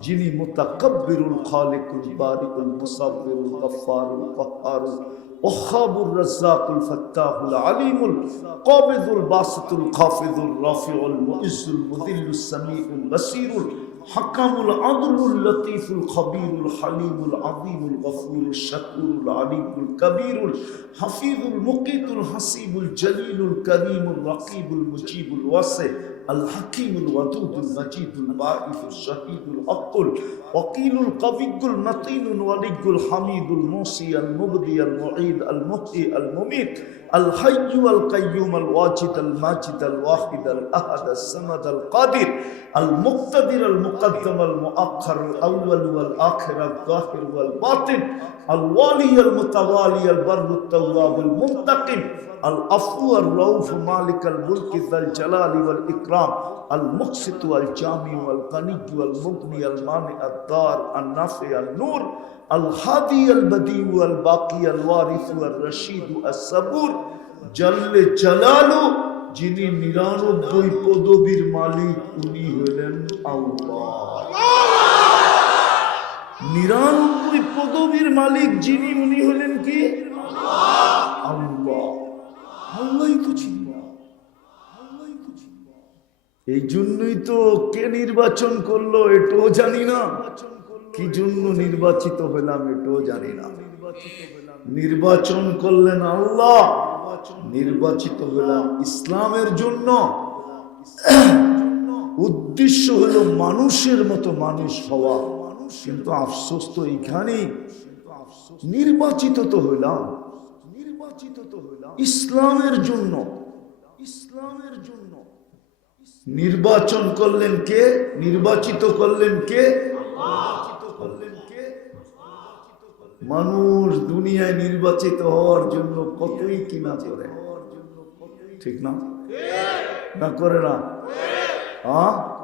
যিনি মুতাকাব্বিরুল খালিকুল বারিকুল মুসাব্বিরুল গফফারুল কাহ্হারুল ওয়াহাবুর রাজ্জাকুল ফাত্তাহুল আলিমুল কাবিদুল বাসিতুল খাফিদুল রাফিউল মুইজ্জুল মুদিল্লুস সামিউল বাসীরুল হাকামুল আদলুল লতীফুল খবীরুল হালিমুল আযীমুল গফুরুল শাকুরুল আলিমুল কবীরুল হাফিজুল মুকিতুল হাসিবুল জলিলুল করিমুল রকিবুল মুজিবুল ওয়াসি الحكيم الودود المجيد الباعث الشهيد الحق الوكيل القوي المتين الولي الحميد الموصي المبدي المعيد المحيي المميت الحي القيوم الواجد الماجد الواحد الاحد الصمد القادر المقتدر المقدم المؤخر الأول والآخر الظاهر والباطن الوالي المتوالي البر التواب المنتقم العفو الرؤوف مالك الملك ذا الجلال والإكرام المقسط والجامع والغني والمغني المانع الدار النافع النور الهادي البديع والباقي الوارث والرشيد الصبور جل جلاله যিনি নিরানব্বই পদবীর মালিক, উনি হলেন নিরানব্বই পদবীর মালিক যিনি, উনি হলেন কি? এই জন্যই তো কে নির্বাচন করল এটাও জানি না। কি জন্য নির্বাচিত হলাম এটাও জানি না। নির্বাচন করলেন আল্লাহ। নির্বাচিত হলাম ইসলামের জন্য। উদ্দেশ্য হলো মানুষের মতো মানুষ হওয়া। কিন্তু আফসোস তো এইখানেই। নির্বাচিত তো হইলাম নির্বাচিত তো হইলাম ইসলামের জন্য। ইসলামের জন্য। নির্বাচন করলেন কে? নির্বাচিত করলেন কে? মানুষ দুনিয়ায় নির্বাচিত হওয়ার জন্য কতই কিনা করে। ঠিক না? না করে না? হ্যাঁ